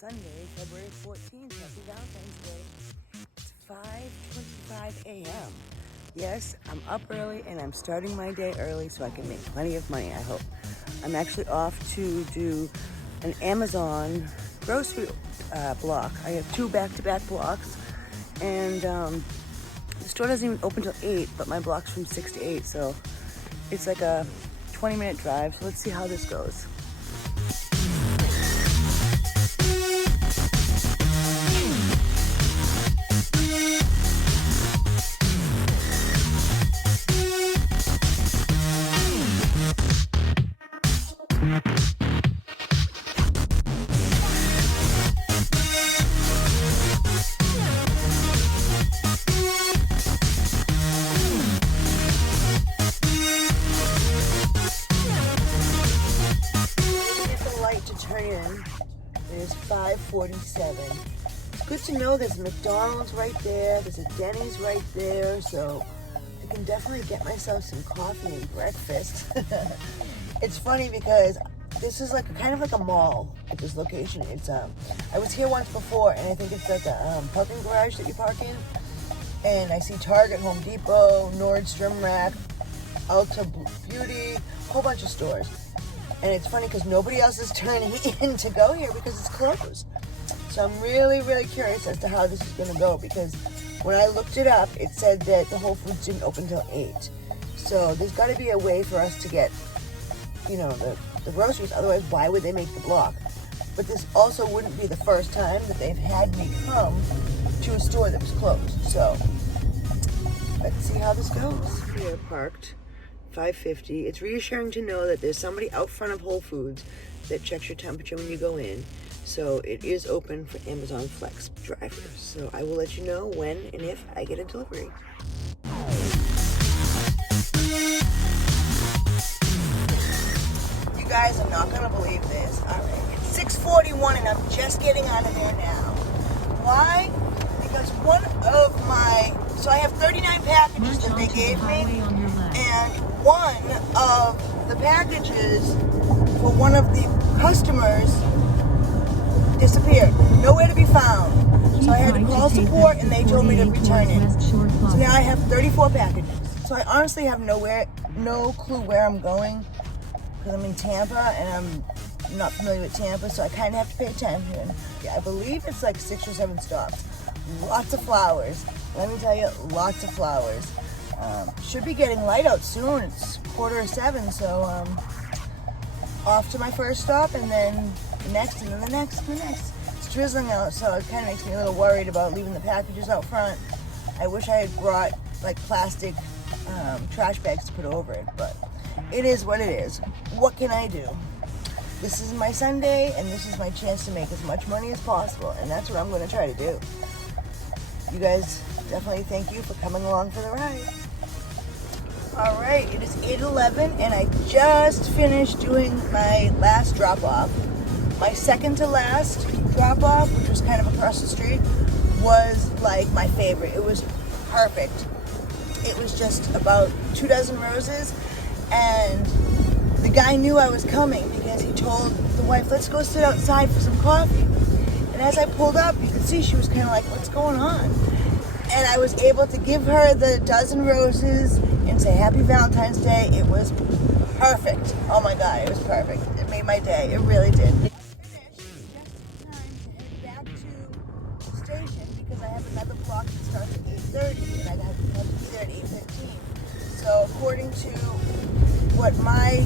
Sunday, February 14th. Happy Valentine's Day. It's 5:25 a.m. Yes, I'm up early and I'm starting my day early so I can make plenty of money, I hope. I'm actually off to do an Amazon grocery block. I have 2 back-to-back blocks, and the store doesn't even open till 8, but my block's from 6 to 8, so it's like a 20-minute drive. So let's see how this goes. It is 5:47. It's good to know there's a McDonald's right there, there's a Denny's right there, so I can definitely get myself some coffee and breakfast. It's funny because this is like kind of like a mall at this location. It's I was here once before, and I think it's like a parking garage that you park in, and I see Target, Home Depot, Nordstrom Rack, Ulta Beauty, a whole bunch of stores. And it's funny because nobody else is turning in to go here because it's closed. So I'm really, really curious as to how this is going to go, because when I looked it up, it said that the Whole Foods didn't open until 8. So there's got to be a way for us to get, the groceries. Otherwise, why would they make the block? But this also wouldn't be the first time that they've had me come to a store that was closed. So let's see how this goes. We are parked. 5:50. It's reassuring to know that there's somebody out front of Whole Foods that checks your temperature when you go in. So it is open for Amazon Flex drivers. So I will let you know when and if I get a delivery. You guys are not gonna believe this. All right, it's 6:41 and I'm just getting out of there now. Why? Because so I have 39 packages that they gave me, and one of the packages for one of the customers disappeared. Nowhere to be found. So I had to call support and they told me to return it. So now I have 34 packages. So I honestly have no clue where I'm going, because I'm in Tampa and I'm not familiar with Tampa, so I kind of have to pay attention. Yeah, I believe it's like 6 or 7 stops. Lots of flowers. Let me tell you, lots of flowers. Should be getting light out soon. It's 6:45, so off to my first stop, and then the next, and then the next, and the next. It's drizzling out, so it kind of makes me a little worried about leaving the packages out front. I wish I had brought like plastic trash bags to put over it, but it is what it is. What can I do? This is my Sunday, and this is my chance to make as much money as possible, and that's what I'm going to try to do. You guys, definitely thank you for coming along for the ride. All right, it is 8:11, and I just finished doing my last drop-off. My second to last drop-off, which was kind of across the street, was like my favorite. It was perfect. It was just about 2 dozen roses, and the guy knew I was coming because he told the wife, let's go sit outside for some coffee. And as I pulled up, you could see she was kind of like, what's going on? And I was able to give her the dozen roses and say Happy Valentine's Day. It was perfect. Oh my God, it was perfect. It made my day. It really did. I finished just in time to head back to the station because I have another block that starts at 8:30 and I have to be there at 8:15. So according to what my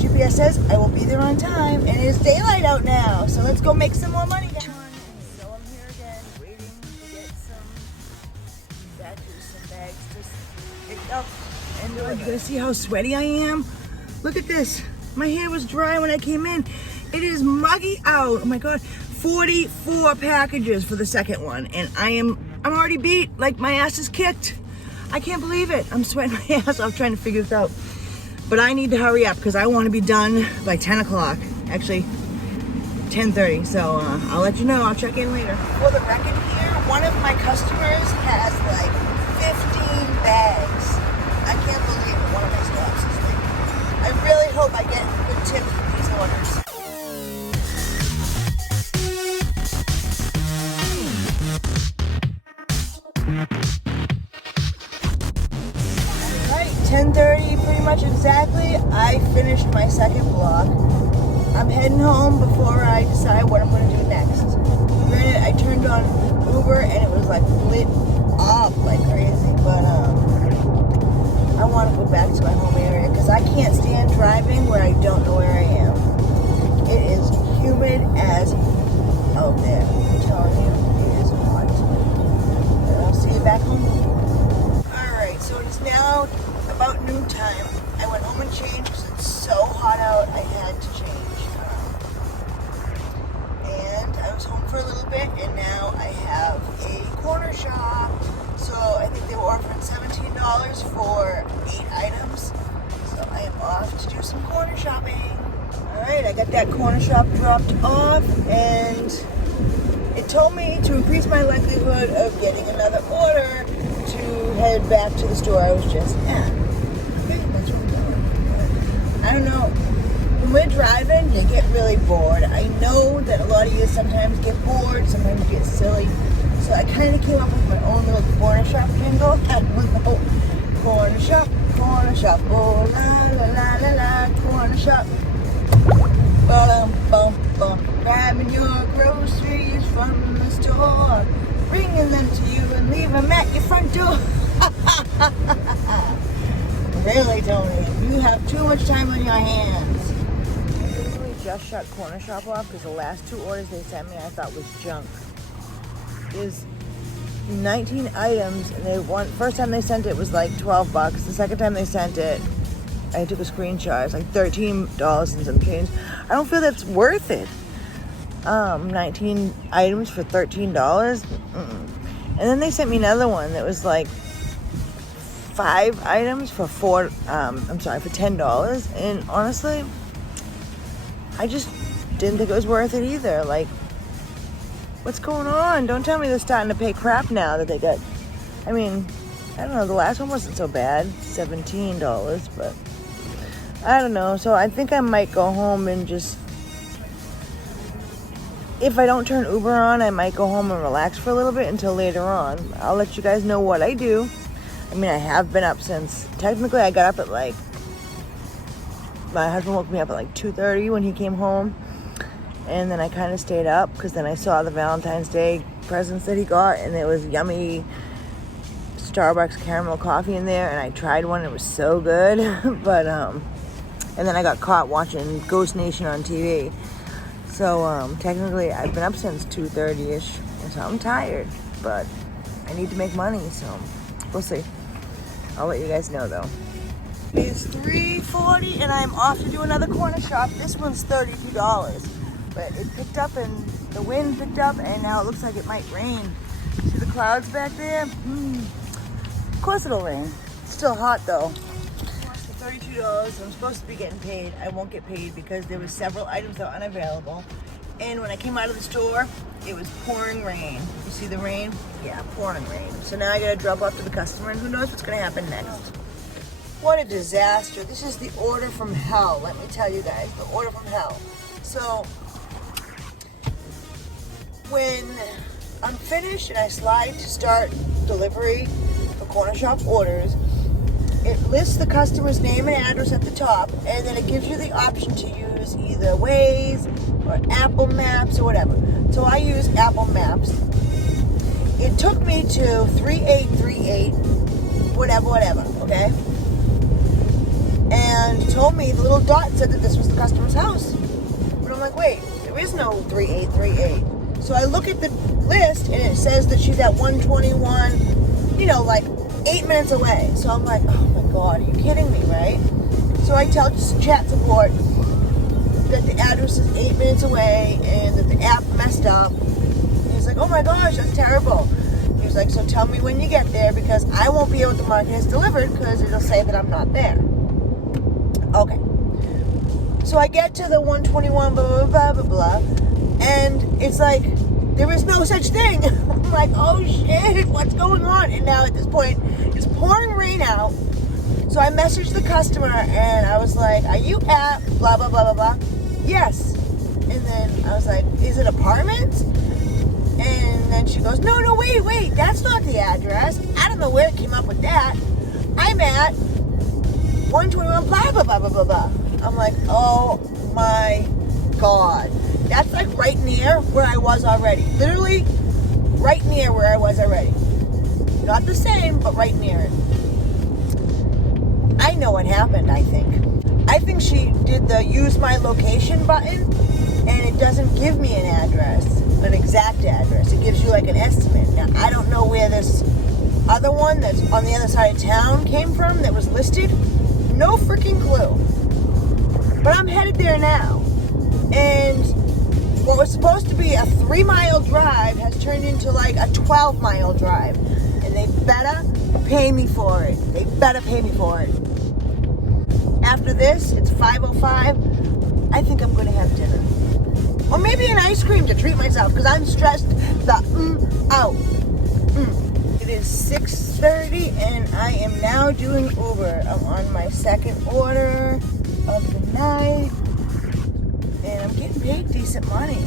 GPS says, I will be there on time, and it is daylight out now. So let's go make some more money. So I'm here again, waiting to get some bags just picked up. And you guys see how sweaty I am? Look at this. My hair was dry when I came in. It is muggy out. Oh my God. 44 packages for the second one, and I'm already beat. Like, my ass is kicked. I can't believe it. I'm sweating my ass off trying to figure this out. But I need to hurry up because I want to be done by 10 o'clock. Actually, 10:30. So I'll let you know. I'll check in later. For the record here, one of my customers has like 15 bags. I can't believe it. One of my stops is like, I really hope I get good tips for these orders. second block. I'm heading home before I decide what I'm going to do next. Granted, I turned on Uber and it was like lit up like crazy, but I want to go back to my home area because I can't stand driving where I don't know where I am. It is humid as out there. I'm telling you, it is hot. And I'll see you back home. Alright, so it is now about noon time. I went home and changed because it's so hot out, I had to change. And I was home for a little bit, and now I have a Cornershop. So I think they were offering $17 for 8 items. So I am off to do some corner shopping. Alright, I got that Cornershop dropped off, and it told me to increase my likelihood of getting another order to head back to the store I was just at. Okay, that's what I'm doing. I don't know. When we're driving, you get really bored. I know that a lot of you sometimes get bored, sometimes you get silly. So I kind of came up with my own little Cornershop jingle. Cornershop, Cornershop, oh la la la la la, Cornershop. Bum, grabbing your groceries from the store, bringing them to you and leave them at your front door. Really, Tony, you have too much time on your hands. I literally just shut Cornershop off because the last 2 orders they sent me I thought was junk. There's 19 items, and first time they sent it was like $12. The second time they sent it, I took a screenshot. It's like $13 and some change. I don't feel that's worth it. 19 items for $13. Mm-mm. And then they sent me another one that was like 5 items for for $10. And honestly, I just didn't think it was worth it either. Like, what's going on? Don't tell me they're starting to pay crap now that they got. I mean, I don't know. The last one wasn't so bad, $17, but I don't know. So I think I might go home and just, if I don't turn Uber on, I might go home and relax for a little bit until later on. I'll let you guys know what I do. I mean, I have been up since, technically I got up at like, my husband woke me up at like 2:30 when he came home. And then I kind of stayed up because then I saw the Valentine's Day presents that he got, and there was yummy Starbucks caramel coffee in there, and I tried one. It was so good. But and then I got caught watching Ghost Nation on TV. So technically I've been up since 2:30ish, and so I'm tired, but I need to make money, so we'll see. I'll let you guys know though. It's 3:40 and I'm off to do another Cornershop. This one's $32. But it picked up and the wind picked up, and now it looks like it might rain. See the clouds back there? Of course it'll rain. It's still hot though. For $32, I'm supposed to be getting paid. I won't get paid because there were several items that were unavailable. And when I came out of the store, it was pouring rain. You see the rain? Yeah, pouring rain. So now I gotta drop off to the customer, and who knows what's gonna happen next. What a disaster. This is the order from hell. Let me tell you guys, the order from hell. So when I'm finished and I slide to start delivery for Cornershop orders, it lists the customer's name and address at the top, and then it gives you the option to use either Waze or Apple Maps or whatever. So I use Apple Maps. It took me to 3838, whatever, okay? And told me, the little dot said that this was the customer's house. But I'm like, wait, there is no 3838. So I look at the list, and it says that she's at 121, like 8 minutes away. So I'm like, oh my God, are you kidding me, right? So I tell chat support that the address is 8 minutes away and that the app messed up. And he's like, oh my gosh, that's terrible. He was like, so tell me when you get there, because I won't be able to mark it as delivered because it'll say that I'm not there. Okay. So I get to the 121, blah, blah, blah, blah, blah. And it's like, there is no such thing. I'm like, oh shit, what's going on? And now at this point, it's pouring rain out. So I messaged the customer and I was like, are you at blah, blah, blah, blah, blah? Yes. And then I was like, is it apartments? And then she goes, no, wait, that's not the address. I don't know where it came up with that. I'm at 121 blah, blah, blah, blah, blah, blah. I'm like, oh my God. That's like right near where I was already. Literally right near where I was already. Not the same, but right near it. I know what happened, I think. I think she did the use my location button, and it doesn't give me an address, an exact address. It gives you like an estimate. Now, I don't know where this other one that's on the other side of town came from that was listed. No freaking clue. But I'm headed there now. And what was supposed to be a 3-mile drive has turned into like a 12-mile drive. And they better pay me for it. They better pay me for it. After this, it's 5:05. I think I'm going to have dinner. Or maybe an ice cream to treat myself because I'm stressed the out. It is 6:30 and I am now doing Uber. I'm on my second order of the night. And I'm getting paid decent money.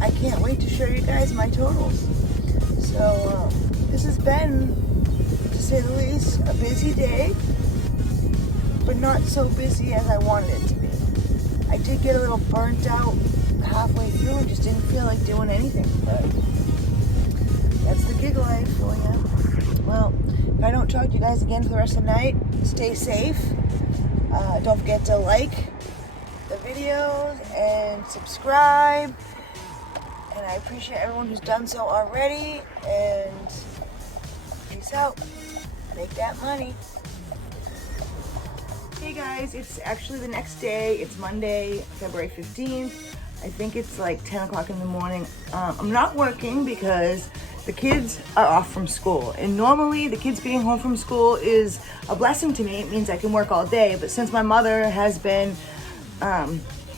I can't wait to show you guys my totals. So, this has been, to say the least, a busy day. But not so busy as I wanted it to be. I did get a little burnt out halfway through and just didn't feel like doing anything. But that's the gig life for you. Well, if I don't talk to you guys again for the rest of the night, stay safe. Don't forget to like the videos and subscribe. And I appreciate everyone who's done so already. And peace out. Make that money. Hey guys, it's actually the next day. It's Monday, February 15th. I think it's like 10 o'clock in the morning. I'm not working because the kids are off from school. And normally the kids being home from school is a blessing to me. It means I can work all day. But since my mother has been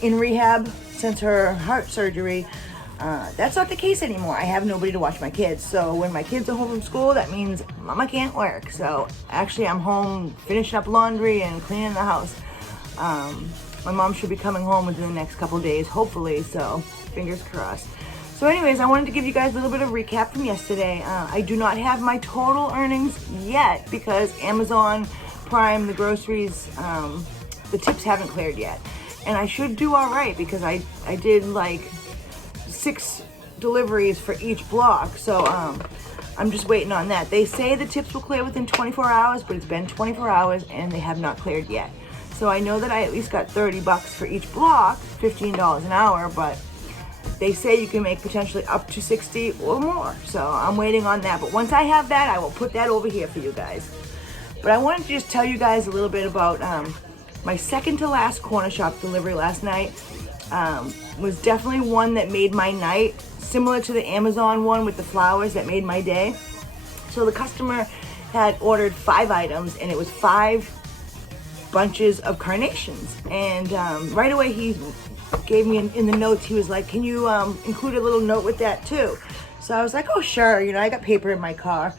in rehab since her heart surgery, that's not the case anymore. I have nobody to watch my kids. So when my kids are home from school, that means Mama can't work. So actually I'm home finishing up laundry and cleaning the house. My mom should be coming home within the next couple days, hopefully, so fingers crossed. So anyways, I wanted to give you guys a little bit of recap from yesterday. I do not have my total earnings yet because Amazon Prime, the groceries, the tips haven't cleared yet. And I should do all right because I did like 6 deliveries for each block, so I'm just waiting on that. They say the tips will clear within 24 hours, but it's been 24 hours and they have not cleared yet. So I know that I at least got $30 for each block, $15 an hour, but they say you can make potentially up to 60 or more. So I'm waiting on that, but once I have that, I will put that over here for you guys. But I wanted to just tell you guys a little bit about my second to last Cornershop delivery last night. Was definitely one that made my night, similar to the Amazon one with the flowers that made my day. So the customer had ordered 5 items and it was 5 bunches of carnations. And right away he gave me in the notes, he was like, can you include a little note with that too? So I was like, oh sure, you know, I got paper in my car.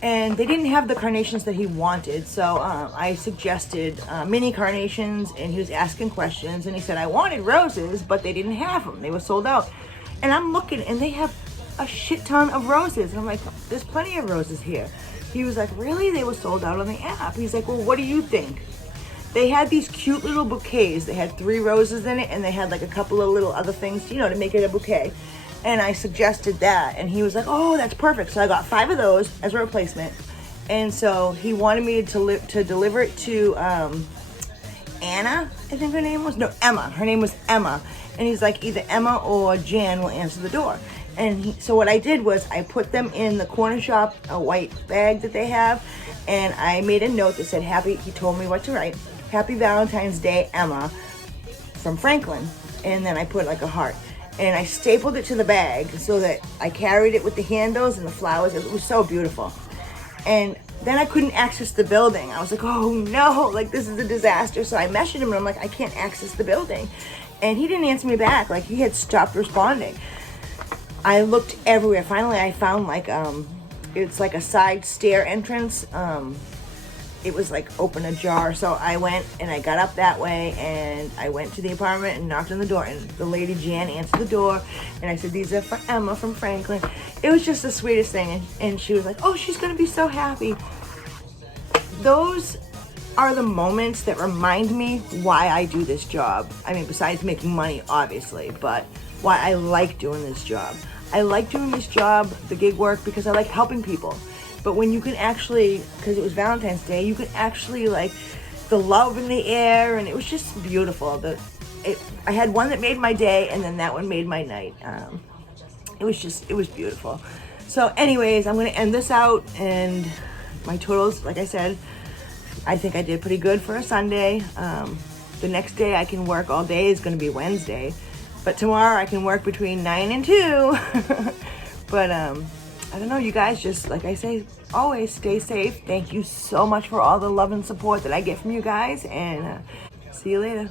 And they didn't have the carnations that he wanted, so I suggested mini carnations, and he was asking questions, and he said, I wanted roses, but they didn't have them. They were sold out. And I'm looking, and they have a shit ton of roses. And I'm like, there's plenty of roses here. He was like, really? They were sold out on the app. He's like, well, what do you think? They had these cute little bouquets. They had 3 roses in it, and they had like a couple of little other things, you know, to make it a bouquet. And I suggested that, and he was like, oh, that's perfect. So I got 5 of those as a replacement. And so he wanted me to deliver it to Anna, I think her name was. No, Emma. Her name was Emma. And he's like, either Emma or Jan will answer the door. And so what I did was I put them in the Cornershop, a white bag that they have, and I made a note that said, he told me what to write. Happy Valentine's Day, Emma, from Franklin. And then I put like a heart. And I stapled it to the bag so that I carried it with the handles and the flowers. It was so beautiful. And then I couldn't access the building. I was like, oh no, like this is a disaster. So I messaged him and I'm like, I can't access the building. And he didn't answer me back. Like he had stopped responding. I looked everywhere. Finally, I found like, it's like a side stair entrance. It was like open ajar. So I went and I got up that way and I went to the apartment and knocked on the door, and the lady Jan answered the door, and I said, these are for Emma from Franklin. It was just the sweetest thing. And she was like, oh, she's gonna be so happy. Those are the moments that remind me why I do this job. I mean, besides making money, obviously, but why I like doing this job. I like doing this job, the gig work, because I like helping people. But when you can actually, because it was Valentine's Day, you could actually like the love in the air, and it was just beautiful. I had one that made my day, and then that one made my night. It was beautiful. So anyways, I'm gonna end this out, and my totals, like I said, I think I did pretty good for a Sunday. The next day I can work all day is gonna be Wednesday, but tomorrow I can work between 9 and 2. But I don't know, you guys, just like I say, always stay safe. Thank you so much for all the love and support that I get from you guys, and see you later.